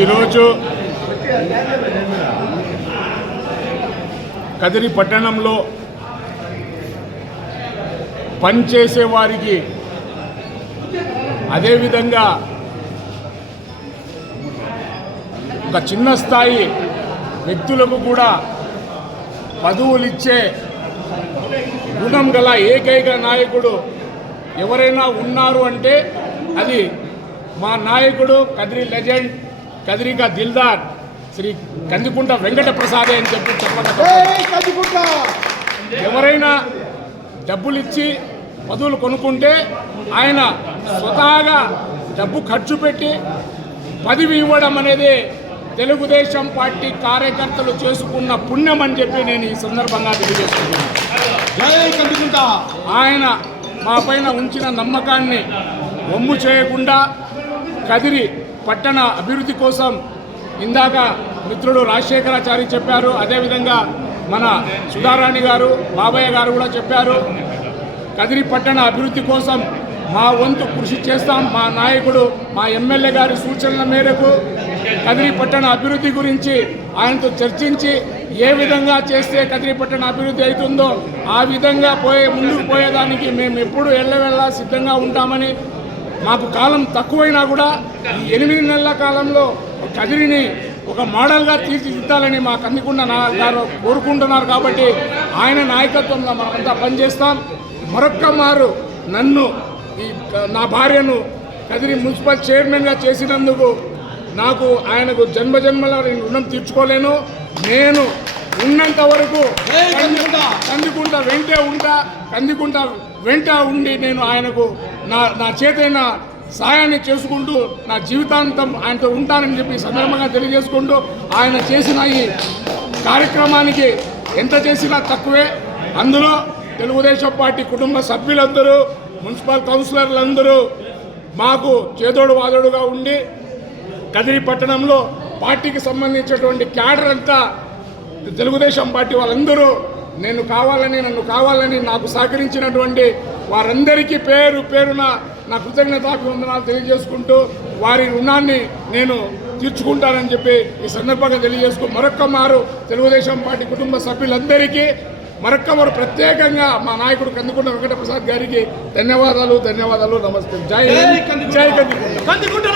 ఈరోజు కదిరి పట్టణంలో పనిచేసే వారికి అదేవిధంగా ఒక చిన్న స్థాయి వ్యక్తులకు కూడా పదవులు ఇచ్చే గుణం గల ఏకైక నాయకుడు ఎవరైనా ఉన్నారు అంటే అది మా నాయకుడు కదిరి లెజెండ్ కదిరిగా దిల్దార్ శ్రీ కందికుంట వెంకట ప్రసాదే అని చెప్పి ఎవరైనా డబ్బులు ఇచ్చి పదవులు కొనుక్కుంటే ఆయన స్వతహాగా డబ్బు ఖర్చు పెట్టి పదవి ఇవ్వడం అనేది తెలుగుదేశం పార్టీ కార్యకర్తలు చేసుకున్న పుణ్యం అని చెప్పి నేను ఈ సందర్భంగా తెలియజేస్తున్నాను. ఆయన మా పైన ఉంచిన నమ్మకాన్ని వమ్ము చేయకుండా కదిరి పట్టణ అభివృద్ధి కోసం ఇందాక మిత్రుడు రాజశేఖరాచారి చెప్పారు, అదేవిధంగా మన సుధారాణి గారు బాబయ్య గారు కూడా చెప్పారు. కదిరి పట్టణ అభివృద్ధి కోసం మా వంతు కృషి చేస్తాం. మా నాయకుడు మా ఎమ్మెల్యే గారి సూచనల మేరకు కదిరి పట్టణ అభివృద్ధి గురించి ఆయనతో చర్చించి ఏ విధంగా చేస్తే కదిరి పట్టణ అభివృద్ధి అవుతుందో ఆ విధంగా ముందుకు పోయేదానికి మేము ఎప్పుడు ఎల్లవెల్లా సిద్ధంగా ఉంటామని, మాకు కాలం తక్కువైనా కూడా ఈ 8 నెలల కాలంలో కదిరిని ఒక మోడల్గా తీర్చిదిద్దాలని మా కందికుంట గారు కోరుకుంటున్నారు. కాబట్టి ఆయన నాయకత్వంలో మనమంతా పనిచేస్తాం. మరొక్క మారు నన్ను నా భార్యను కదిరి మున్సిపల్ చైర్మన్గా చేసినందుకు నాకు ఆయనకు జన్మజన్మల రుణం తీర్చుకోలేను. నేను ఉన్నంత వరకు కందికుంట వెంట ఉండి నేను ఆయనకు నా చేతైన సహాయాన్ని చేసుకుంటూ నా జీవితాంతం ఆయనతో ఉంటానని చెప్పి సందర్భంగా తెలియజేసుకుంటూ ఆయన చేసిన ఈ కార్యక్రమానికి ఎంత చేసినా తక్కువే. అందులో తెలుగుదేశం పార్టీ కుటుంబ సభ్యులందరూ, మున్సిపల్ కౌన్సిలర్లందరూ మాకు చేదోడు వాదోడుగా ఉండి కదిరి పట్టణంలో పార్టీకి సంబంధించినటువంటి క్యాడర్ అంతా తెలుగుదేశం పార్టీ వాళ్ళందరూ నన్ను కావాలని నాకు సహకరించినటువంటి వారందరికీ పేరున నా కృతజ్ఞతాభివందనాలు తెలియజేసుకుంటూ వారి రుణాన్ని నేను తీర్చుకుంటానని చెప్పి ఈ సందర్భంగా మరొక్క మారు తెలుగుదేశం పార్టీ కుటుంబ సభ్యులందరికీ మరొక్క మారు ప్రత్యేకంగా మా నాయకుడు కందికుంట వెంకట ప్రసాద్ గారికి ధన్యవాదాలు. నమస్తే. జై కందికుంట.